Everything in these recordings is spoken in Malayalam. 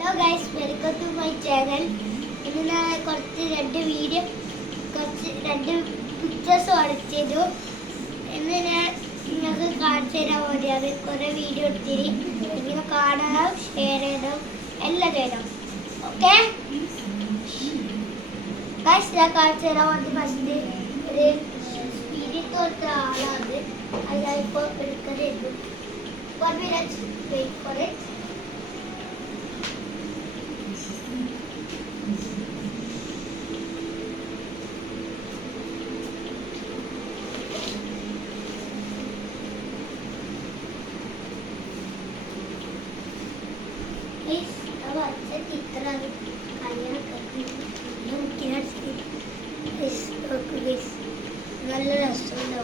Hello guys, welcome to my channel. ഇന്ന് ഞാൻ രണ്ട് പിക്ചേഴ്സ് കാണിച്ചു. ഇന്ന് ഞാൻ നിങ്ങൾക്ക് കാണിച്ചു തരാൻ വേണ്ടിയാണ് കുറേ വീഡിയോ എടുത്തിരി. ഇങ്ങനെ കാണണം, ഷെയർ ചെയ്യണം, എല്ലാം ചെയ്യണം. ഓക്കെ ഗൈസ്, ഞാൻ കാണിച്ചു തരാൻ വേണ്ടി ഫസ്റ്റ് ഒരു സ്പിരിറ്റ് കൊടുത്ത ആളാണ്. അത് ഞാൻ ഇപ്പോൾ എടുക്കുന്നത്. 1 minute wait for it. Guys, अब अच्छा चित्र आया करती हूँ क्या इस guys നല്ല രസമുണ്ട്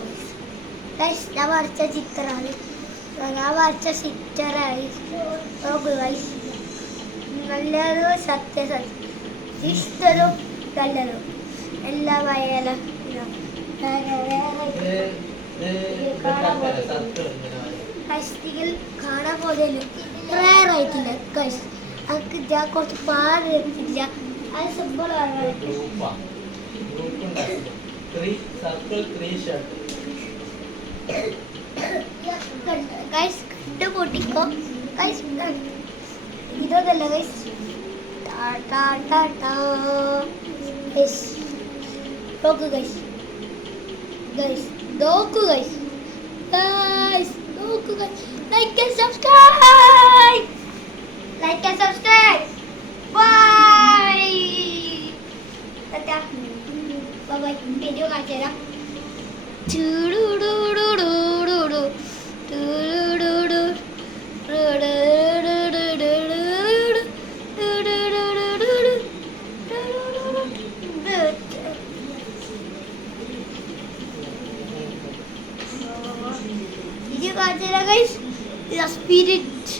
guys. ഞാൻ വരച്ച ചിത്രമാണ്. ഞാൻ വരച്ച ചിത്രമായി നോക്കൂ guys. നല്ലൊരു ഇഷ്ടരും നല്ലതും എല്ലാം വയലും കഷ്ടികൾ കാണാൻ പോലെയല്ലോ റയർ ആയിട്ടില്ല ഗൈസ്. എനിക്ക് ഞാൻ കുറച്ച് പാടില്ല. അത് സിമ്പിളാണ് ഗൈസ്. കണ്ടു പൊട്ടിക്കോ ഗൈസ്. ഇതൊന്നല്ല ഗൈസ്. നോക്കൂ ഗൈസ്. ഗൈസ് നോക്കൂ ഗൈസ്. ഗൈസ് നോക്കൂ guys. Like and subscribe. Like and subscribe. Bye. ടാറ്റാ. Bye bye. വീഡിയോ കാണിച്ചു തരാം. Video കാണിച്ചു തരാം guys. സ്പിരിറ്റ്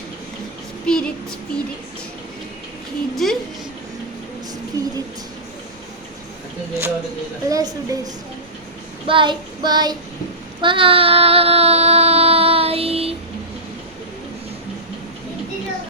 ഇത് spirit. Let's do this. Bye.